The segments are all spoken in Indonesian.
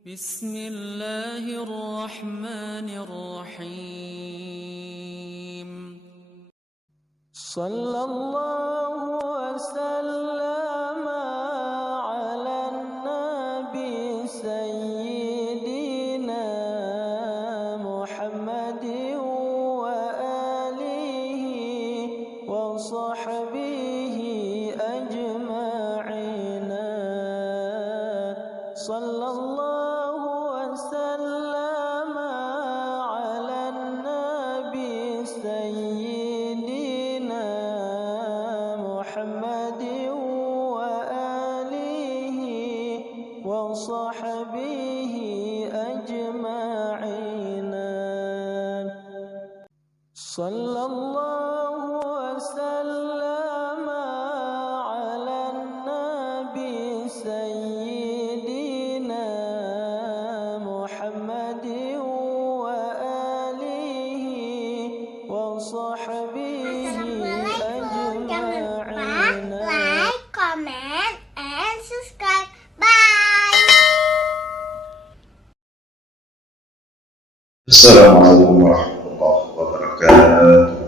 بسم الله الرحمن الرحيم صلى الله وسلم على النبي سيدنا محمد وآله وصحبه أجمعين صلى الله وسلم على النبي سيدنا محمد وآله وصحبه أجمعين صلى الله وسلم على النبي سيدنا محمد وآله وصحبه أجمعين. Like, comment, and subscribe. Bye. Assalamualaikum warahmatullahi wabarakatuh.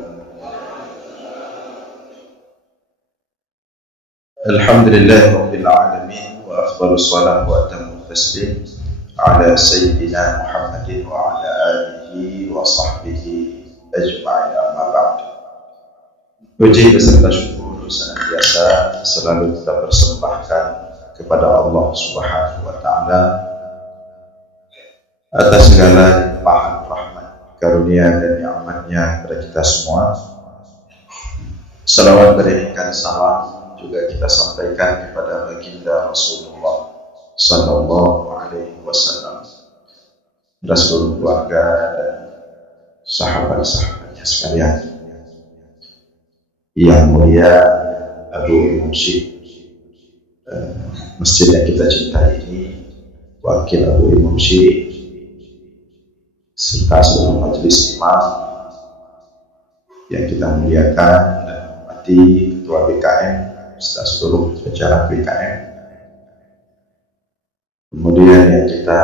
Alhamdulillahi rabbil alamin wa afdhalus salatu wa atammu taslim ala sayyidina Muhammadin wa ala alihi wa sahbihi ajma'in, amma ba'd. Puji beserta syukur senantiasa selalu kita persembahkan kepada Allah Subhanahu wa taala atas segala limpahan rahmat, karunia dan nikmatnya kepada kita semua. Salawat berikan salam juga kita sampaikan kepada baginda Rasulullah sallallahu alaihi wasallam, dan seluruh keluarga dan sahabat-sahabatnya sekalian. Yang mulia Abu Imam Syekh, masjid yang kita cintai ini, wakil Abu Imam Syekh, serta seluruh majelis imam yang kita muliakan dan hormati, ketua BKM serta seluruh jajaran BKM, kemudian yang kita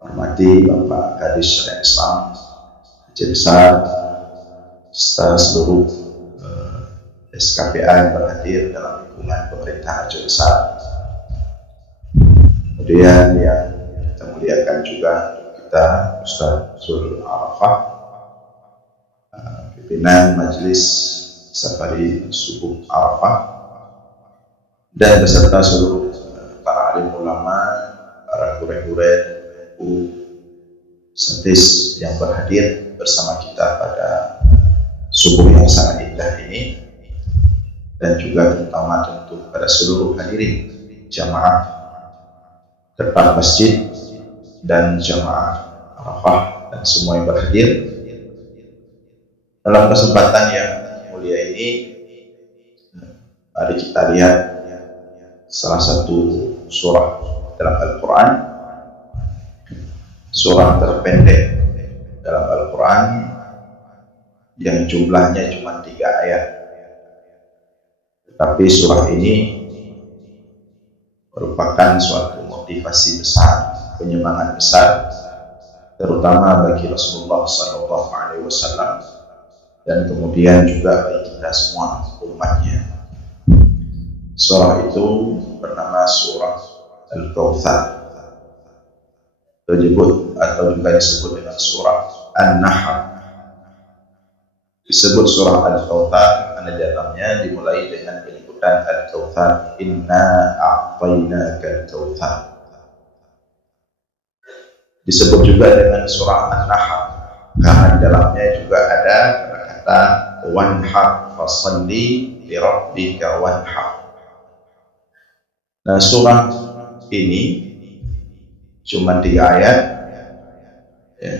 hormati Bapak Kadis Syariah Islam Haji Besar serta seluruh SKPA yang berhadir dalam lingkungan pemerintah Haji Besar. Kemudian yang kita muliakan juga kita Ustaz Zul Arafah, pimpinan Majelis Safari Subuh Arafah, dan beserta seluruh para alim ulama, para guru-guru sadis yang berhadir bersama kita pada subuh yang sangat indah ini, dan juga terutama tentu pada seluruh hadirin jamaah depan masjid dan jamaah Arafah dan semua yang berhadir. Dalam kesempatan yang mulia ini, mari kita lihat salah satu surah dalam Al-Quran, surah terpendek dalam Al-Quran yang jumlahnya cuma 3 ayat. Tetapi surah ini merupakan suatu motivasi besar, penyemangat besar, terutama bagi Rasulullah SAW dan kemudian juga bagi kita semua umatnya. Surah itu bernama surah Al-Kautsar, disebut atau juga disebut dengan surah An-Nahl. Disebut surah Al-Kautsar karena di dalamnya dimulai dengan penyebutan Al-Kautsar, inna a'tainaka al-kautsar. Disebut juga dengan surah An-Nahl karena di dalamnya juga ada kata wanhar fasalli li rabbika wanhar. Nah, surah ini cuma 3 ayat ya.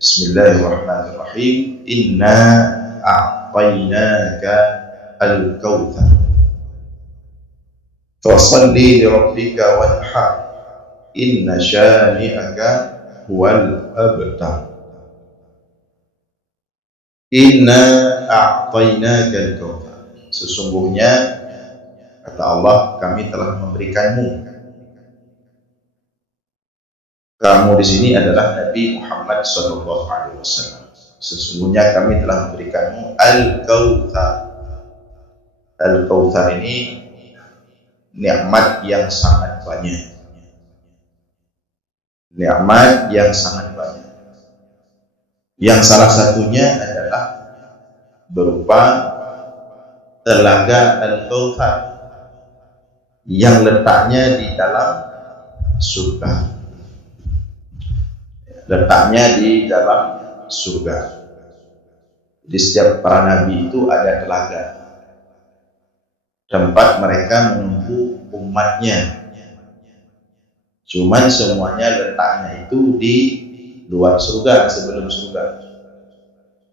Bismillahirrahmanirrahim, inna a'tainaka al-kautsar fasalli li rabbika wanhar inna syani'aka huwal abtar. Inna a'tainaka al-kautsar, sesungguhnya kata Allah, kami telah memberikanmu kamu di sini adalah Nabi Muhammad SAW. Sesungguhnya kami telah memberikanmu Al-Kautsar. Al-Kautsar ini nikmat yang sangat banyak. Nikmat yang sangat banyak. Yang salah satunya adalah berupa telaga Al-Kautsar yang letaknya di dalam surga. Letaknya di dalam surga. Di setiap para nabi itu ada telaga, tempat mereka menunggu umatnya. Cuman semuanya letaknya itu di luar surga, sebelum surga.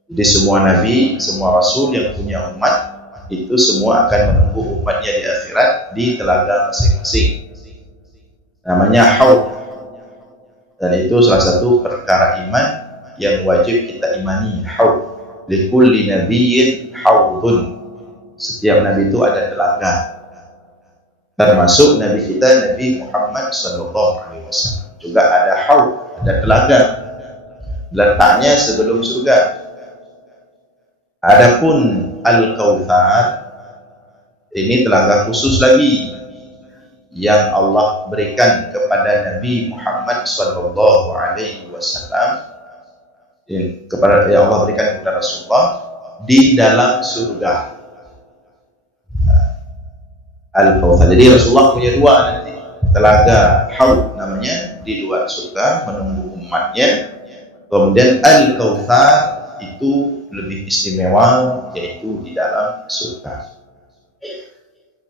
Jadi semua nabi, semua rasul yang punya umat itu semua akan menunggu umatnya di akhirat di telaga masing-masing. Namanya haud. Dan itu salah satu perkara iman yang wajib kita imani. Haud. Likulli nabiyyin haudun. Setiap nabi itu ada telaga. Termasuk nabi kita Nabi Muhammad SAW juga ada haud, ada telaga. Letaknya sebelum surga. Adapun Al-Kautsar ini telaga khusus lagi yang Allah berikan kepada Nabi Muhammad SAW, kepada yang Allah berikan kepada Rasulullah di dalam surga. Al-Kautsar. Jadi Rasulullah punya dua nanti, telaga haud namanya di luar surga menunggu umatnya. Kemudian Al-Kautsar itu lebih istimewa, yaitu di dalam surga.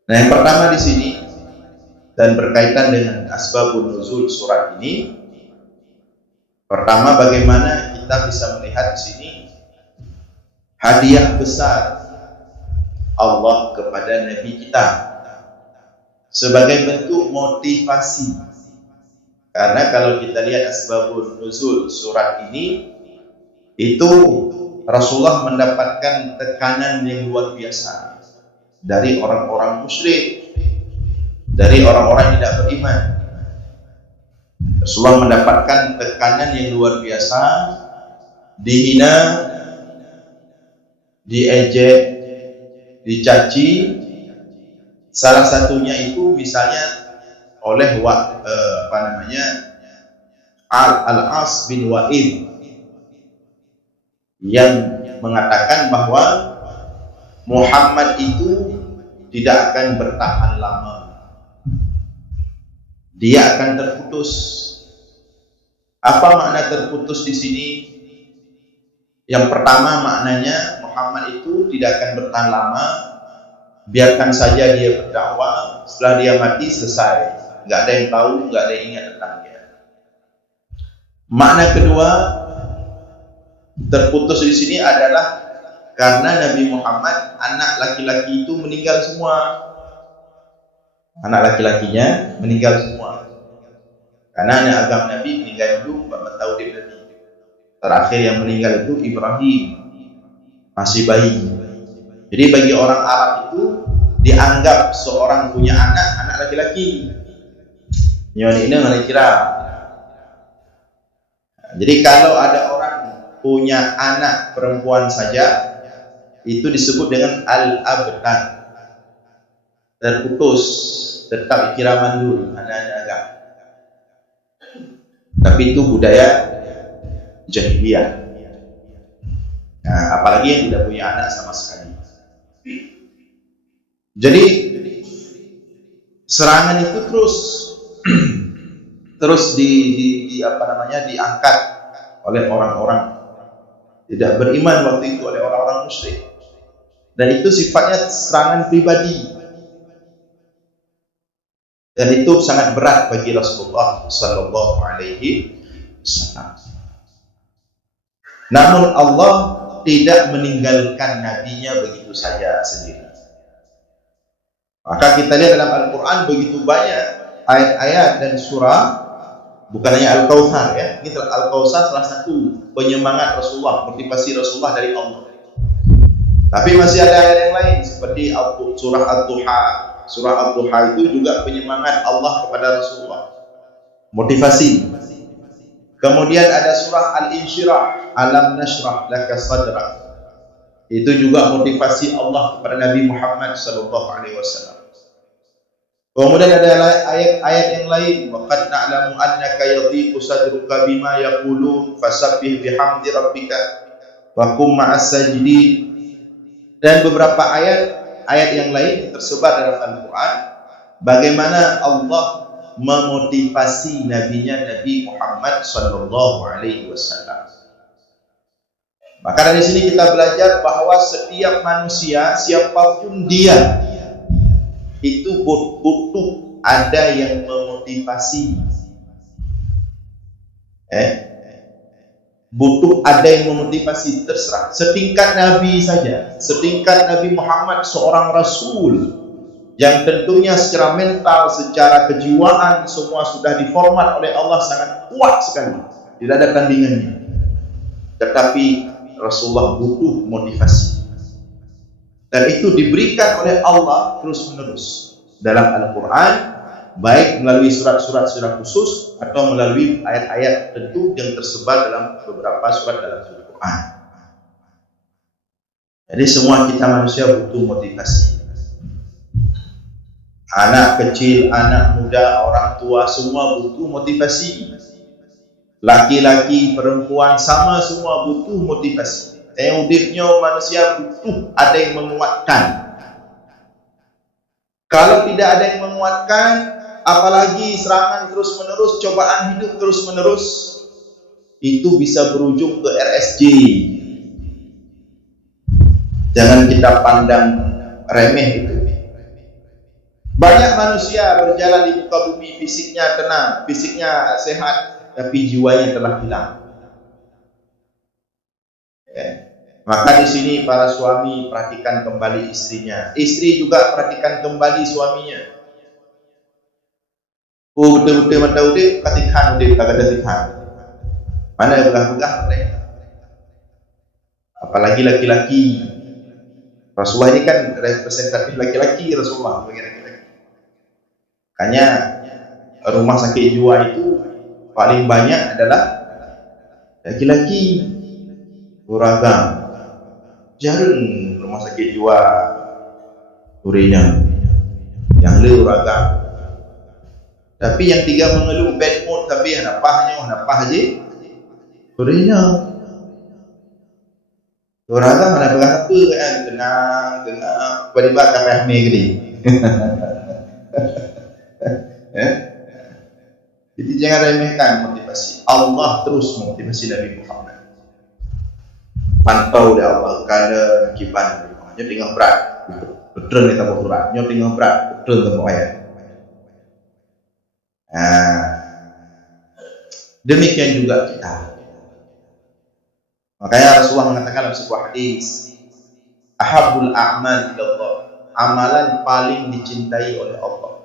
Nah, yang pertama di sini dan berkaitan dengan asbabun nuzul surat ini. Pertama, bagaimana kita bisa melihat di sini hadiah besar Allah kepada Nabi kita sebagai bentuk motivasi. Karena kalau kita lihat asbabun nuzul surat ini, itu Rasulullah mendapatkan tekanan yang luar biasa dari orang-orang musyrik, dari orang-orang yang tidak beriman. Rasulullah mendapatkan tekanan yang luar biasa, dihina, diejek, dicaci. Salah satunya itu misalnya oleh Al-As bin Wa'il yang mengatakan bahwa Muhammad itu tidak akan bertahan lama. Dia akan terputus. Apa makna terputus di sini? Yang pertama maknanya Muhammad itu tidak akan bertahan lama. Biarkan saja dia berdakwah. Setelah dia mati selesai. Nggak ada yang tahu, nggak ada yang ingat tentang dia. Makna kedua, terputus di sini adalah karena Nabi Muhammad anak laki-laki itu meninggal semua. Anak laki-lakinya meninggal semua. Karena anak agama Nabi meninggal dulu 4 tahun dia Nabi. Terakhir yang meninggal itu Ibrahim, masih bayi. Jadi bagi orang Arab itu dianggap seorang punya anak laki-laki. Nyoni ini nggak kira. Jadi kalau ada orang punya anak perempuan saja, itu disebut dengan al-abtar, terputus, tetap kira mandul, anak-anak agak. Tapi itu budaya jahiliyah. Nah, apalagi yang tidak punya anak sama sekali. Jadi serangan itu terus diangkat oleh orang-orang tidak beriman waktu itu, oleh orang-orang musyrik. Dan itu sifatnya serangan pribadi. Dan itu sangat berat bagi Rasulullah Sallallahu Alaihi Wasallam. Namun Allah tidak meninggalkan nabinya begitu saja sendiri. Maka kita lihat dalam Al-Quran begitu banyak ayat-ayat dan surah, bukan hanya Al-Kautsar ya. Ini Al-Kautsar salah satu penyemangat Rasulullah, motivasi Rasulullah dari Allah. Tapi masih ada ayat yang lain seperti surah Ad-Duha. Surah Ad-Duha itu juga penyemangat Allah kepada Rasulullah, motivasi. Kemudian ada surah Al-Insyirah, Alam nashrah laka sadrak. Itu juga motivasi Allah kepada Nabi Muhammad sallallahu alaihi wasallam. Kemudian ada ayat-ayat yang lain, wa qad na'lamu annaka yadhiqu sadruka bima yaqulun fasabbih bihamdi rabbika wa qum ma'as sajidin. Dan beberapa ayat yang lain tersebar dalam Al-Quran bagaimana Allah memotivasi nabinya Nabi Muhammad sallallahu alaihi wasallam. Maka dari sini kita belajar bahawa setiap manusia, siapapun dia, itu butuh ada yang memotivasi. Butuh ada yang memotivasi, terserah. Setingkat Nabi saja, setingkat Nabi Muhammad seorang Rasul yang tentunya secara mental, secara kejiwaan semua sudah diformat oleh Allah sangat kuat sekali, tidak ada tandingannya. Tetapi Rasulullah butuh motivasi, dan itu diberikan oleh Allah terus menerus dalam Al-Quran, baik melalui surat-surat secara khusus atau melalui ayat-ayat tentu yang tersebar dalam beberapa surat dalam Al-Quran. Jadi semua kita manusia butuh motivasi. Anak kecil, anak muda, orang tua semua butuh motivasi. Laki-laki, perempuan sama semua butuh motivasi. Udipnya manusia butuh ada yang menguatkan. Kalau tidak ada yang menguatkan, apalagi serangan terus menerus, cobaan hidup terus menerus, itu bisa berujung ke RSJ. Jangan kita pandang remeh itu. Banyak manusia berjalan di muka bumi, fisiknya tenang, fisiknya sehat, tapi jiwanya telah hilang. Maka di sini para suami perhatikan kembali istrinya, istri juga perhatikan kembali suaminya. Betul-betul mata udip, katikan udip, kagak ada tikan. Mana begah-begah mereka. Apalagi laki-laki. Rasulullah ini kan representatif laki-laki, Rasulullah bagi laki-laki. Makanya rumah sakit jiwa itu paling banyak adalah laki-laki. Beragam. Jarang rumah sakit jiwa urina yang le beragam. Tapi yang tiga mengeluh bad mood, tapi napah je urina. Beragam mana berapa kan, tenang, tiba-tiba kamera hamil gede. Jadi jangan remehkan motivasi. Allah terus motivasi Nabi Muhammad. Pantau dia Allah kada kiban nya tinggal berat betul ni tambah surat nya tinggal berat betul tambah ayat. Demikian juga kita. Makanya Rasulullah mengatakan dalam sebuah hadis, ahabbul a'mal ila Allah, amalan paling dicintai oleh Allah,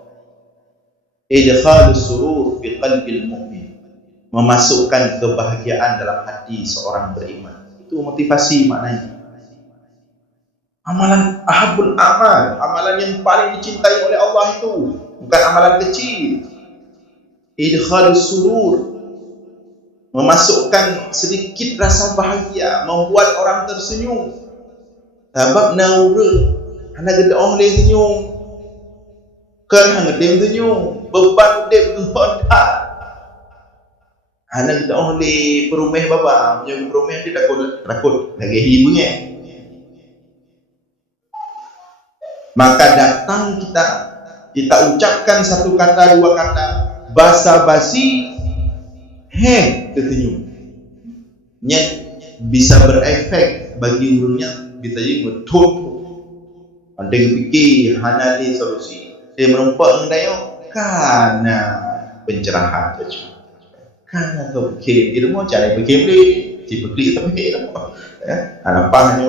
idkhalus surur fi qalbil mu'min, memasukkan kebahagiaan dalam hati seorang beriman. Itu motivasi maknanya. Amalan ahabul amal, amalan yang paling dicintai oleh Allah itu bukan amalan kecil. Idkhalus surur, memasukkan sedikit rasa bahagia, membuat orang tersenyum. Sebab naura anak gede orang lain senyum, kan hang gede senyum, beban gede berat. Anak kita oleh perumah bapa, yang perumah dia takut lagi hibungnya. Maka datang kita ucapkan satu kata, dua kata, basa-basi, tersenyum. Nya bisa berefek bagi urungnya, bisa jadi betul. Ada yang fikir hana ni solusi. Dia merompak ngendayau karena pencerahan saja. Karena kau fikir di rumah cari fikir boleh, si fikir tak fikir apa? Napahnya.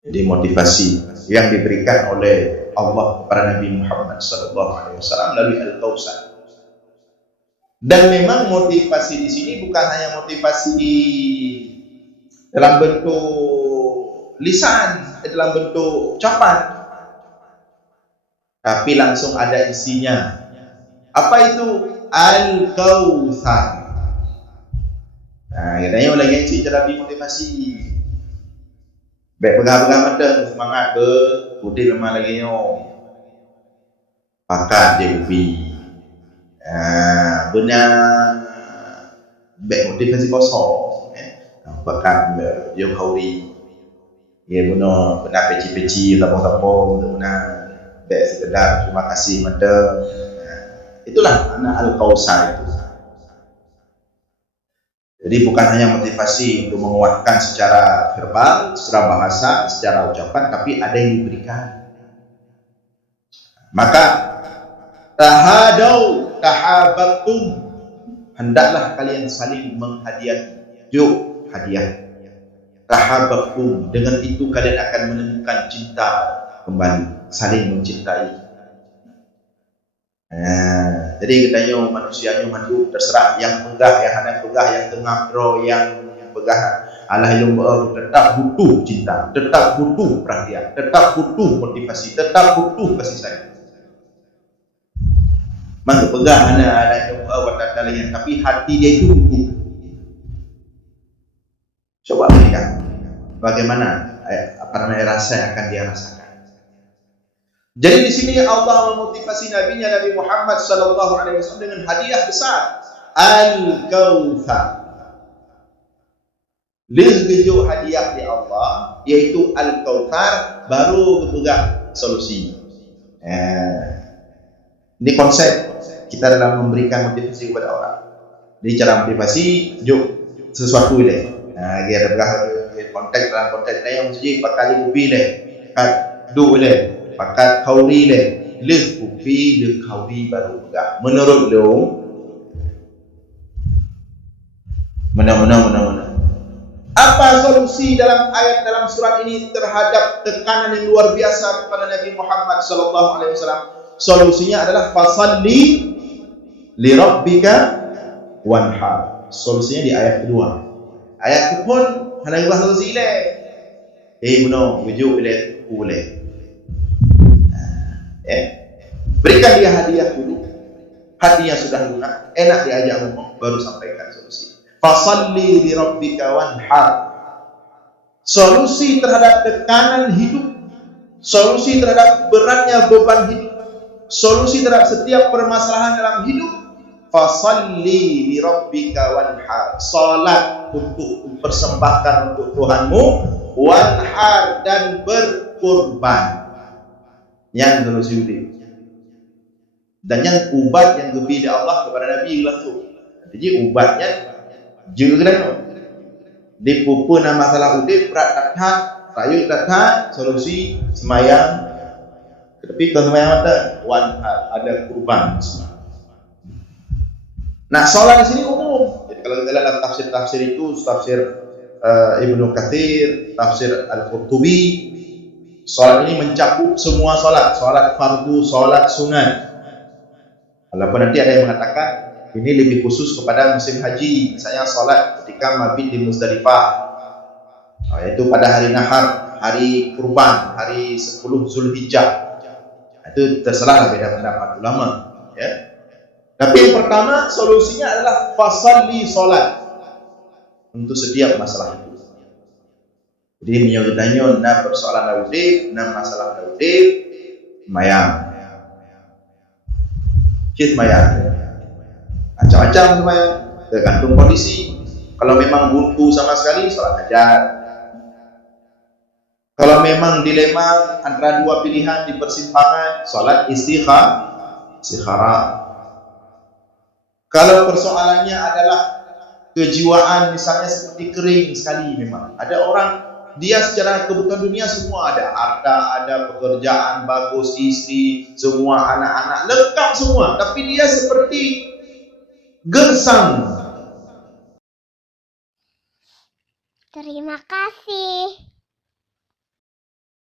Jadi motivasi yang diberikan oleh Allah kepada Nabi Muhammad SAW melalui Al-Kautsar. Dan memang motivasi di sini bukan hanya motivasi dalam bentuk lisan, dalam bentuk ucapan, tapi langsung ada isinya. Apa itu? Al-Kautsar. Katanya orang yang cik cara motivasi. Baik pegang-pegang mata, semangat ke, putih lemah lagi yo. Pakat dia kopi. Benar baik motivasi kosong. Pakat yo kauri. Ya benar peci-peci tapong-tapong benar baik sekedar terima kasih mata. Itulah anak Al-Kautsar itu. Jadi bukan hanya motivasi untuk menguatkan secara verbal, secara bahasa, secara ucapan, tapi ada yang diberikan. Maka tahadau tahabbtum, hendaklah kalian saling menghadiahi. Yuk hadiah. Tahabbtum, dengan itu kalian akan menemukan cinta kembali, saling mencintai. Jadi katanya manusia yang mandu terserah, yang pegah, yang ada pegah, yang tengah pro, yang pegah Allah yang tetap butuh cinta, tetap butuh perhatian, tetap butuh motivasi, tetap butuh kasih sayang. Maka pegah ada yang watak kalian, tapi hati dia itu butuh. Coba lihat bagaimana rasa yang akan dia rasakan. Jadi di sini Allah memotivasi nabinya Nabi Muhammad sallallahu alaihi wasallam dengan hadiah besar, Al-Kautsar. Lebih hadiah di Allah yaitu Al-Kautsar, baru berpegang solusi. Ini konsep kita dalam memberikan motivasi kepada orang. Jadi cara motivasi, jom sesuatu ini. Dia ada konteks dalam konteks yang mesti pakai kopi le, pakai du le, pakai kauri le, le kopi le kauri baru pegang. Menurut lo, mana. Apa solusi dalam ayat dalam surat ini terhadap tekanan yang luar biasa kepada Nabi Muhammad sallallahu alaihi wasallam? Solusinya adalah fasalli li rabbika wanhar. Solusinya di ayat kedua. Ayat pun hendak bahas solusi le. Benar, wujud le boleh. Berikan dia hadiah dulu. Hadiah sudah lunak, enak diajak ngomong, baru sampaikan solusi. Fasalli li rabbika wanhar. Solusi terhadap tekanan hidup, solusi terhadap beratnya beban hidup, solusi terhadap setiap permasalahan dalam hidup. Fasalli li rabbika wanhar. Salat untuk persembahkan untuk Tuhanmu, wanhar dan berkorban. Yang solusi hidup. Dan yang ubat yang lebih dari Allah kepada Nabi langsung. Jadi ubatnya juga dipupu nama masalah udip berat datang, rayu datang, solusi semayang. Tapi kalau semayang ada kurban. Nah, solat di sini umum. Jadi kalau kita lihat dalam tafsir itu, tafsir Ibnu Katsir, tafsir Al-Qurtubi, solat ini mencakup semua solat, solat fardu, solat sunat. Walaupun nanti ada yang mengatakan ini lebih khusus kepada musim haji, misalnya solat ketika mabit di Muzdalifah, yaitu pada hari nahar, hari kurban, hari 10 Zulhijjah. Itu terserah beda pendapat ulama, ya. Tapi yang pertama solusinya adalah fasalli solat untuk setiap masalah itu. Jadi menyebutnya na persoalan daudib, na masalah daudib, mayang. Mayang, macam-macam semayang, tergantung kondisi. Kalau memang buntu sama sekali, solat hajat. Kalau memang dilema antara dua pilihan di persimpangan, solat istikharah. Kalau persoalannya adalah kejiwaan, misalnya seperti kering sekali, memang ada orang dia secara kebutuhan dunia semua ada, harta, ada pekerjaan bagus, istri, semua anak-anak lengkap semua, tapi dia seperti gersang. Terima kasih.